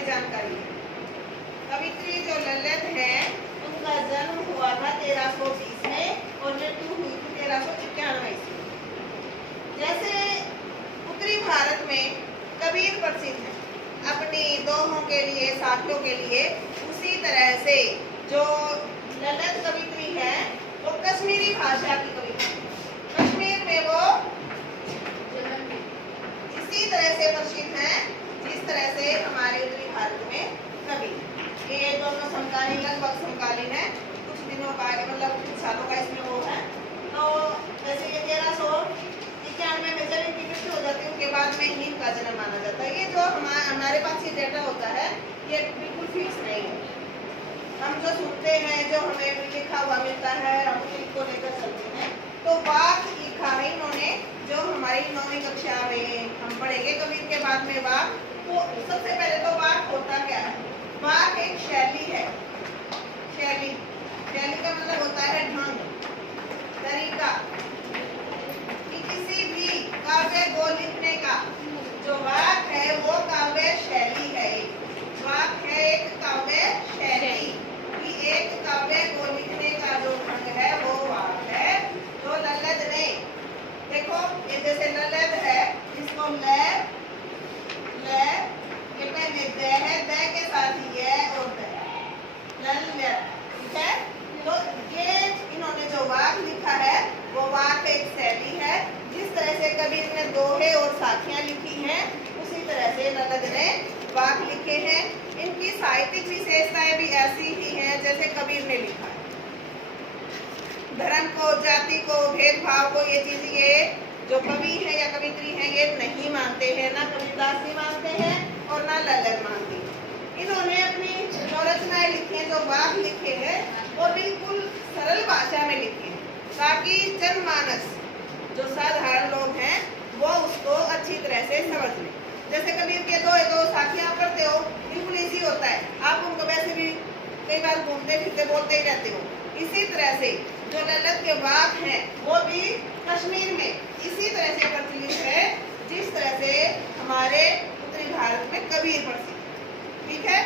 हमें जानकारी है। कवित्री जो ललित है उनका जन्म हुआ था 1320 में और मृत्यु हुई थी 1391 ईस्वी। जैसे उत्तरी भारत में कबीर प्रसिद्ध है अपनी दोहों के लिए, साखियों के लिए, उसी तरह से जो ललित कवित्री है वो कश्मीरी भाषा की कवित्री, कश्मीर में वो इसी तरह से प्रसिद्ध है जिस तरह से हमारे उत्तरी भारत में कबीर। ये दोनों समकालीन, लगभग समकालीन है, कुछ दिनों का मतलब कुछ सालों का इसमें वो है। तो जैसे ये 1391 में जब इनकी मृत्यु हो जाती है उनके बाद में ही इनका जन्म माना जाता है। ये जो हमारे पास ये डेटा होता है ये बिल्कुल फिक्स नहीं है। हम जो सुनते हैं, जो हमें लिखा हुआ मिलता है, हम इनको लेकर चलते हैं। तो वाक लिखा है इन्होंने, जो हमारी 9वीं कक्षा में हम पढ़ेंगे कबीर के बाद में वाक। तो सबसे पहले तो वाक होता क्या है? वाक एक शैली है। शैली, शैली का मतलब होता है ढंग, तरीका, कि किसी भी काव्य को लिखने का जो वाक है वो काव्य शैली है। वाक है एक काव्य शैली, कि एक काव्य को लिखने का जो ढंग है वो वाक है। तो ललित ने, देखो ये जैसे ललित है, इसको ल ये पहले द है, द के साथ ये और द, ललित, ठीक है। तो ये इन्होंने जो वाक लिखा है वो वाक एक शैली है। जिस तरह से कबीर ने दोहे और साखियां लिखी हैं उसी तरह से ललित ने वाक लिखे हैं। इनकी साहित्यिक विशेषताएं भी ऐसी ही हैं जैसे कबीर ने लिखा है। धर्म को, जाति को, भेदभाव को, ये चीज ये जो कवि है या कवित्री है ये नहीं मानते हैं, ना कबीरदास जी मानते हैं और ना ललित मानती। इन्होंने अपनी जो रचनाएं लिखी हैं, जो वाक लिखे हैं वो बिल्कुल सरल भाषा में लिखे हैं ताकि जनमानस, जो साधारण लोग हैं, वो उसको अच्छी तरह से समझ लें। जैसे कबीर के दो साखियां आप पढ़ते हो, बिल्कुल इजी होता है, आप उनको वैसे भी कई बार घूमते फिरते बोलते ही रहते हो। इसी तरह से जो ललित के वाक हैं वो भी कश्मीर में इसी तरह से प्रचलित है जिस तरह से हमारे उत्तरी भारत में कबीर प्रसिद्ध। ठीक है,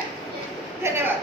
धन्यवाद।